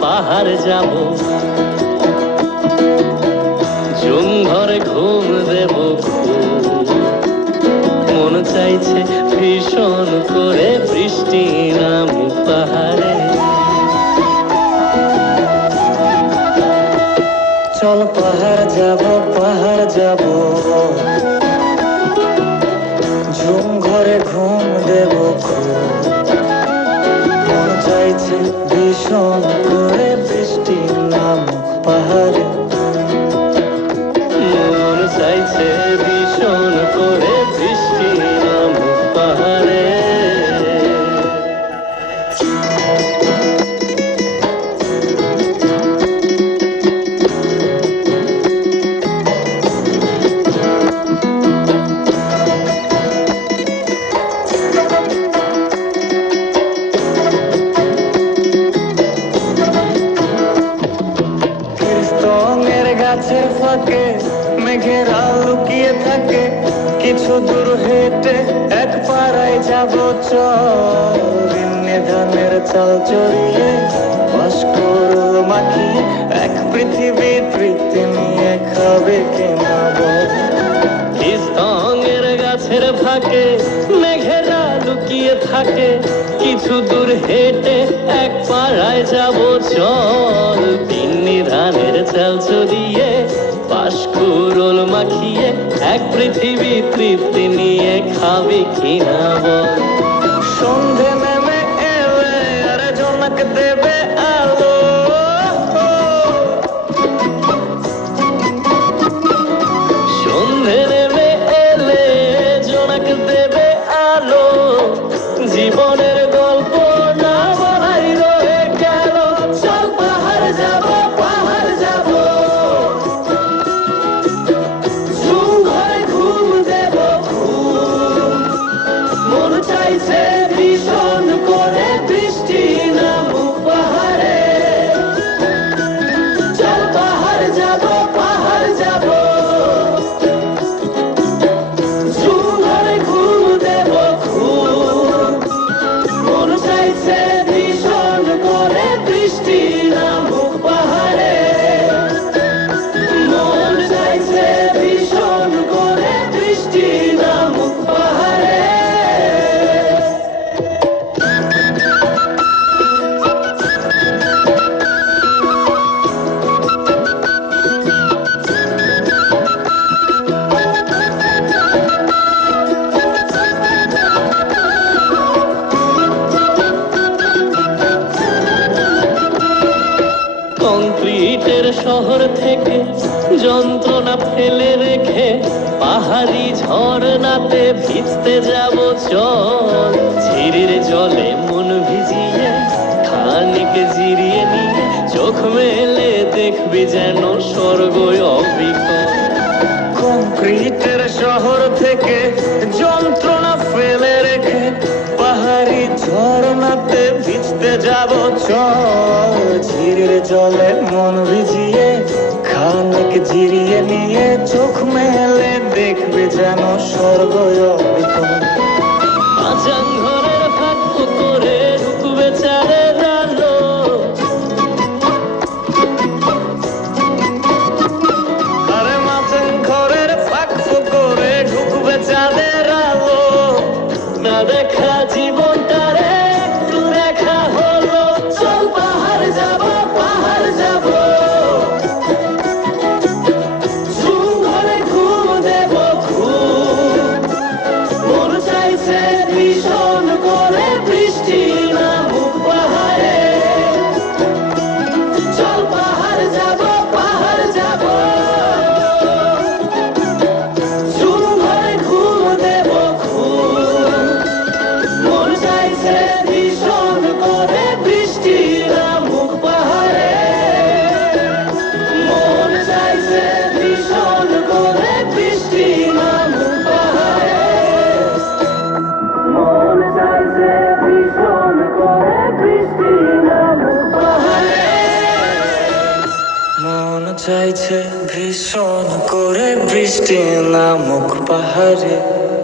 পাহাড় যাব, জুম ঘরে ঘুম দেব খুব। মন চাইছে ভীষণ করে বৃষ্টি নামুক পাহাড়ে। চল পাহাড় যাব, পাহাড় যাব, ঝুম ঘরে ঘুম দেব খুব। মন চাইছে ভীষণ করে বৃষ্টি নামুক পাহাড়ে। মন চাইছে ভীষণ করে বৃষ্টি নামুক পাহাড়ে। গাছের ফাঁকে মেঘেরা লুকিয়ে থাকে, কিছু দূর হেঁটে এক পাড়ায় যাব চল। ধানের চাল চড়িয়ে বাষ্কর মাখিয়ে এক পৃথিবী তৃপ্তি নিয়ে খাবে কিনা বল। স্তঙের গাছের ফাঁকে মেঘেরা লুকিয়ে থাকে, কিছু দূর হেঁটে এক পাড়ায় যাব চল। তিন্নি ধানের চাল চড়িয়ে বাষ্করোল মাখিয়ে এক পৃথিবী তৃপ্তি নিয়ে খাবে কিনা বল। সন্ধে নেমে এলে আর জনক দেবে আলো, সন্ধে নেমে এলে জনক দেবে আলো। জীবনের গল্প না বলাই রয়ে গেল, চল পাহাড় যাব, পাহাড় যাব, ঝুম ঘরে ঘুম দেব খুব। মন চাইছে ভীষণ করে বৃষ্টি নামুক পাহাড়ে। চল পাহাড় যাব, পাহাড় যাব, ঝুম ঘরে ঘুম দেব খুব। মন চাইছে ভীষণ করে বৃষ্টি নামুক পাহাড়ে। মন চাইছে ভীষণ করে বৃষ্টি নামুক পাহাড়ে। কংক্রিটের শহর থেকে যন্ত্রণা ফেলে রেখে পাহাড়ি ঝর্ণাতে ভিজতে যাব চল। ঝিরির জলে মন ভিজিয়ে খানিক জিরিয়ে নিয়ে চোখ মেলে দেখবি যেন স্বর্গ অবিকল। কংক্রিটের শহর থেকে যন্ত্রণা ফেলে রেখে পাহাড়ি ঝর্ণাতে ভিজতে যাব চল। ঝিরির জলে মন ভিজিয়ে খানিক জিরিয়ে নিয়ে চোখ মেলে দেখবি যেন স্বর্গ অবিকল। আজান ঘরের ফাঁক করে ঢুকবে চাঁদের আলো, আরে মাঝান ঘরের ফাঁক করে ঢুকবে চাঁদের আলো। না দেখা জীবনটারে একটু দেখা হলো, চল পাহাড় যাব, পাহাড় যাব, ঝুম ঘরে ঘুম দেব খুব। মন চাইছে ভীষণ করে বৃষ্টি নামুক পাহাড়ে। চল পাহাড় যাব, পাহাড় যাব, ঝুম ঘরে ঘুম দেব খুব। মন চাইছে ভীষণ করে বৃষ্টি নামুক পাহাড়ে। মন চাইছে ভীষণ করে বৃষ্টি নামুক পাহাড়ে। মন চাইছে ভীষণ করে বৃষ্টি নামুক পাহাড়ে। মন চাইছে ভীষণ করে বৃষ্টি নামুক পাহাড়ে।